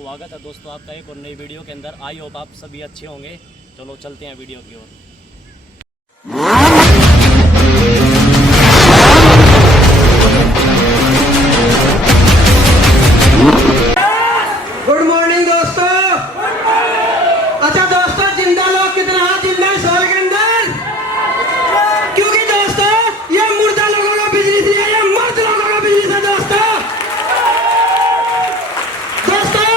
स्वागत है दोस्तों आपका एक और नई वीडियो के अंदर। आई होप आप सभी अच्छे होंगे। चलो चलते हैं वीडियो की ओर। गुड मॉर्निंग दोस्तों। अच्छा दोस्तों, जिंदा लोग कितना हाथ जिंदा है शहर के अंदर? क्योंकि दोस्तों ये मुर्दा लोगों का बिजनेस नहीं है, ये मर्द लोगों का बिजनेस है दोस्तों। दोस्तों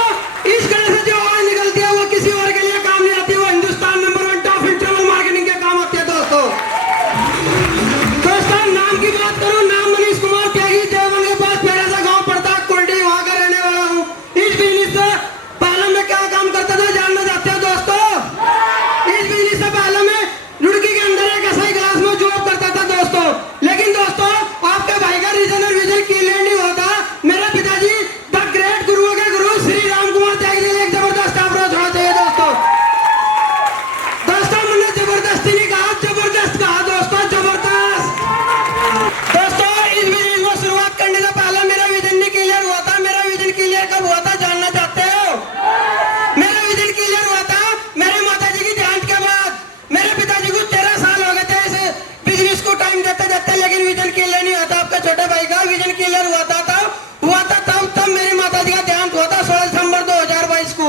इस तरह से जो आवाज निकलती है वो किसी और के लिए काम नहीं आती, वो Hindustan number 1 top in travel marketing के काम आती है दोस्तों। दोस्तों नाम की बात करूं, नाम मनीष कुमार त्यागी, देवबंद के पास पेड़ा सा गांव पड़ता है, कुंडी, वहां का रहने वाला हूं। इस बिजनेस से पहले मैं क्या काम करता था जानना चाहते हो दोस्तों? इस बिजनेस से पहले मैं रुड़की के अंदर एक ऐसा ही क्लास में जॉब करता था दोस्तों। लेकिन दोस्तों आपके भाई का रीजन और विजन क्लियर नहीं होता। मेरे पिताजी द ग्रेट गुरुओं के गुरु श्री राम कुमार त्यागी जी ने एक जबरदस्त अप्रोच होना चाहिए दोस्तों। दोस्तों मैंने जबरदस्ती नहीं कहा, जबरदस्त कहा दोस्तों, जबरदस्त। दोस्तों इस बिजनेस में शुरुआत करने से पहले मेरा विजन नहीं क्लियर हुआ था। मेरा विजन क्लियर कब हुआ था जानना चाहते हो? मेरा विजन क्लियर हुआ था मेरे माताजी की देहांत के बाद। मेरे पिताजी को 13 साल हो गए थे इस बिजनेस को टाइम देते देते, लेकिन विजन क्लियर नहीं हुआ था। आपके छोटे भाई का विजन क्लियर हुआ था तब मेरी माताजी का देहांत हुआ था 16 दिसंबर 2022 को।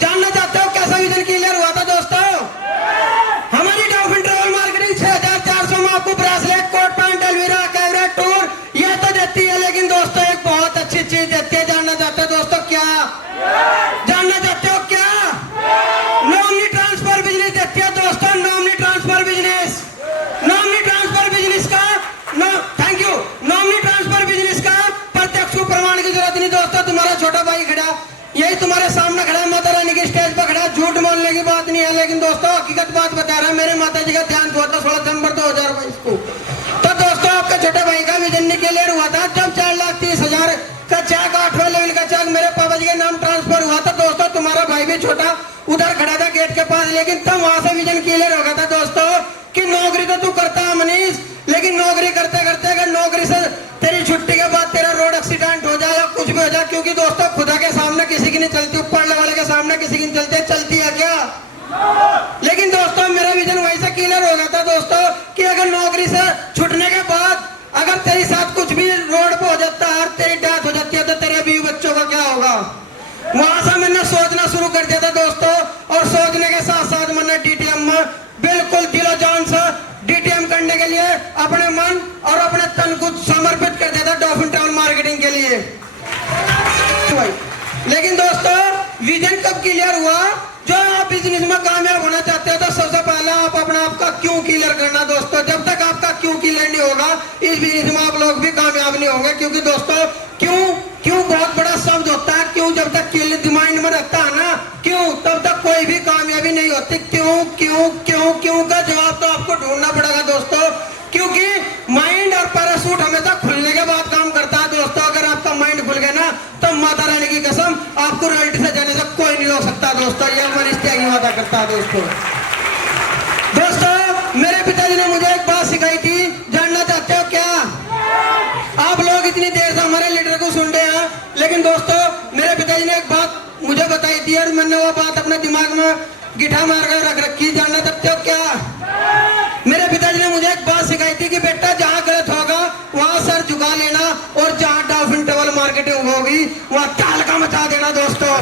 जानना चाहते हो कैसा विजन क्लियर हुआ था दोस्तों? हमारी टॉप इन ट्रैवल मार्केटिंग 6400 में आपको ब्रेसलेट, कोट पैंट, एलवीरा, कैमरा, टूर ये तो देती है, लेकिन दोस्तों एक बहुत अच्छी चीज देती है। जानना चाहते हो दोस्तों क्या? जानना चाहते हो क्या? नॉमिनी ट्रांसफर बिजनेस देती है दोस्तों। Nominee transfer business, nominee transfer business का thank you. Nominee transfer business का प्रत्यक्ष प्रमाण की जरूरत नहीं दोस्तों। तुम्हारा छोटा भाई खड़ा, यही तुम्हारे सामने खड़ा, माता रानी की स्टेज पर खड़ा, झूठ बोलने की बात नहीं है, लेकिन दोस्तों हकीकत बात बता रहा है। मेरे माता जी का ध्यान हुआ था 16 दिसंबर 2022 को। तो दोस्तों आपके छोटे भाई का विजन नहीं क्लियर हुआ था जब 4,30,000 का चेक, 8वें लेवल का चेक मेरे पापा जी के नाम ट्रांसफर हुआ था दोस्तों। तुम्हारा भाई भी छोटा उधर खड़ा था गेट के पास, लेकिन तब वहां से विजन क्लियर हो गया था दोस्तों कि नौकरी तो तू करता है मनीष, लेकिन नौकरी करते करते अगर नौकरी से तेरी छुट्टी के बाद तेरा रोड एक्सीडेंट हो जाए या कुछ भी हो जाए, क्योंकि दोस्तों खुदा के सामने किसी की नहीं चलती, ऊपर वाले के सामने किसी की नहीं चलती है क्या? लेकिन दोस्तों मेरा विजन वहीं से क्लियर हो गया था दोस्तों कि अगर नौकरी से छूटने के बाद अगर तेरे साथ कुछ भी रोड पे हो जाता है और तेरी डेथ हो जाती है तो तेरे बीवी बच्चों का क्या होगा? वहां से मैंने सोचना शुरू कर दिया था दोस्तों, और सोचने के साथ साथ मैंने डीटीएम में बिल्कुल दिलो जान से डीटीएम करने के लिए अपने मन और अपने तन को समर्पित कर दिया था टॉप इन ट्रैवल मार्केटिंग के लिए। लेकिन दोस्तों विजन कब क्लियर हुआ? जो आप बिजनेस में कामयाब होना चाहते हो तो सबसे पहले आप अपने आप का क्यों क्लियर करना दोस्तों। जब तक आपका क्यों क्लियर नहीं होगा इस बिजनेस में आप लोग भी कामयाब नहीं होंगे, क्योंकि दोस्तों क्यों बहुत बड़ा शब्द होता है। क्यों जब तक दिमाग में रखता है ना क्यों, तब तक कोई भी कामयाबी नहीं होती। क्यों क्यों क्यों क्यों का जवाब तो आपको ढूंढना पड़ेगा दोस्तों, क्योंकि माइंड और पैराशूट हमेशा खुलने के बाद काम करता है दोस्तों। अगर आपका माइंड खुल गया ना तो माता रानी की कसम आपको रियलिटी से जाने से कोई नहीं रोक सकता दोस्तों। यह मनीष त्यागी वादा करता है दोस्तों। दोस्तों मेरे पिताजी ने मुझे एक बात सिखाई थी, जानना चाहते हो क्या? आप लोग इतनी देर से हमारे लीडर को सुन रहे हैं, लेकिन दोस्तों मेरे पिताजी ने एक बात मुझे बताई थी और मैंने वो बात अपने दिमाग में गिठा मार कर रख रखी। जानना चाहते हो क्या? मेरे पिताजी ने मुझे एक बात सिखाई थी कि बेटा जहाँ गलत होगा वहां सर झुका लेना, और जहाँ टॉप इन ट्रैवल मार्केटिंग होगी वहां तहलका मचा देना दोस्तों।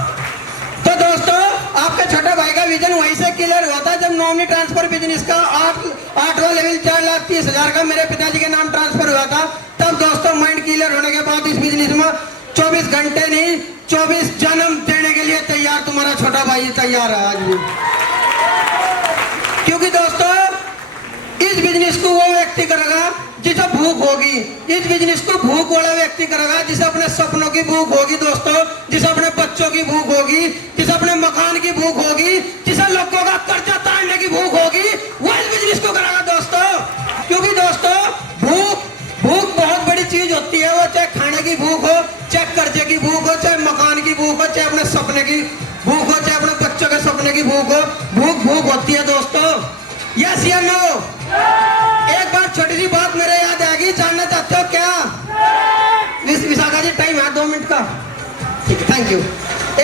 तो दोस्तों आपके छोटे भाई का विजन वहीं से क्लियर हुआ था जब नॉमिनी ट्रांसफर बिजनेस का 8वां लेवल 4,30,000 का मेरे पिताजी के नाम ट्रांसफर हुआ था। तब दोस्तों माइंड क्लियर होने के बाद इस बिजनेस में 24 घंटे नहीं 24 जन्म देने के लिए तैयार तुम्हारा छोटा भाई तैयार है आज भी। क्योंकि दोस्तों इस बिजनेस को वो व्यक्ति करेगा जिसे भूख होगी। इस बिजनेस को भूख वाला व्यक्ति करेगा जिसे अपने सपनों की भूख होगी दोस्तों, जिसे अपने बच्चों की भूख होगी, जिसे अपने मकान की भूख होगी, जिसे लोगों का कर्जा तारने की भूख होगी, वो इस बिजनेस को करेगा दोस्तों। क्योंकि दोस्तों भूख बहुत बड़ी चीज होती है, वो चाहे खाने की भूख हो, चाहे कर्जे की भूख हो, चाहे मकान की भूख हो, चाहे अपने सपने की भूख हो, चाहे अपने बच्चों के सपने की भूख हो। भूख होती है दोस्तों। यस या नो? एक बार छोटी सी बात मेरे याद आ गई, जानना चाहते हो क्या? विशाखा जी टाइम है 2 मिनट का, थैंक यू।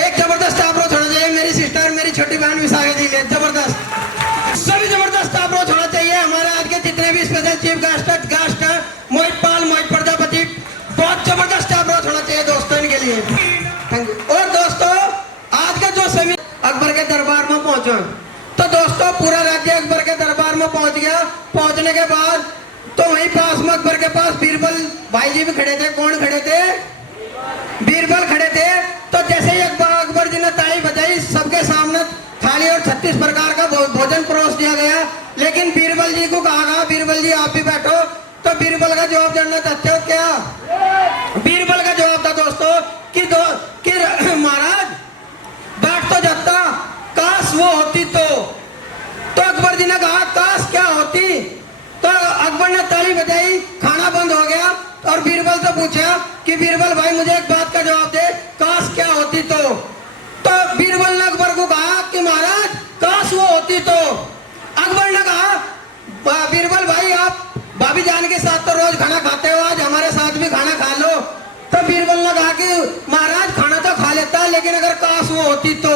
एक जबरदस्त अप्रोच होना चाहिए मेरी सिस्टर, मेरी छोटी बहन विशाखा जी के लिए, जबरदस्त, सभी जबरदस्त अप्रोच होना चाहिए। हमारे आज के जितने भी स्पेशल चीफ गेस्ट हैं, मोहित पाल, मोहित प्रजापति, बहुत जबरदस्त अप्रोच होना चाहिए दोस्तों इनके लिए। Thank you. और दोस्तों आज का जो सभी अकबर के दरबार में पहुंचे, तो दोस्तों पूरा राज्य अकबर के दरबार में पहुंच गया। पहुंचने के बाद तो वहीं पास में अकबर के पास बीरबल भाई जी भी खड़े थे। कौन खड़े थे? बीरबल खड़े थे। तो जैसे ही अकबर जी ने ताली बजाई, सबके सामने थाली और 36 प्रकार का भोजन परोस दिया गया। लेकिन बीरबल जी को कहा गया, बीरबल जी आप भी बैठो। तो बीरबल का जवाब जानना चाहते हो क्या? बीरबल का जवाब था दोस्तों कि महाराज बैठ तो जाता, काश वो होती तो अकबर जी ने कहा काश क्या होती? तो अकबर ने ताली बजाई, खाना बंद हो गया और बीरबल से पूछा कि बीरबल भाई मुझे एक बात का जवाब दे, काश क्या होती तो बीरबल ने अकबर को कहा कि महाराज काश वो होती तो। अकबर ने कहा बीरबल भाई आप भाभी जान के साथ तो रोज खाना खाते हो, आज हमारे साथ भी खाना खा लो। तो बीरबल ने कहा कि महाराज खाना तो खा लेता, लेकिन अगर काश वो होती तो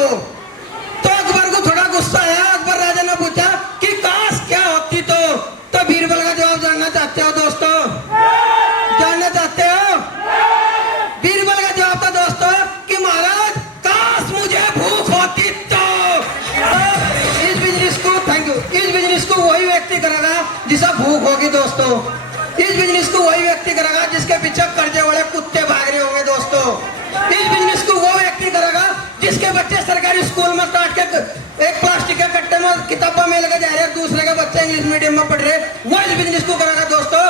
अकबर को थोड़ा गुस्सा आया। अकबर राजा ने पूछा कि काश क्या होती तो बीरबल का जवाब जानना चाहते हो दोस्तों? जानना चाहते हो? बीरबल का जवाब था दोस्तों कि महाराज काश मुझे भूख होती तो। इस बिजनेस को, थैंक यू, इस बिजनेस को वही व्यक्ति करेगा जिसे भूख होगी दोस्तों। इस बिजनेस को वही व्यक्ति करेगा जिसके पीछे कर्जे वाले कुत्ते भाग रहे होंगे दोस्तों। इस बिजनेस को वो व्यक्ति करेगा जिसके बच्चे सरकारी स्कूल में काट के एक प्लास्टिक के कट्टे में किताबा में लगे जा रहे हैं, दूसरे के बच्चे इंग्लिश मीडियम में पढ़ रहे, वो इस बिजनेस को करेगा दोस्तों।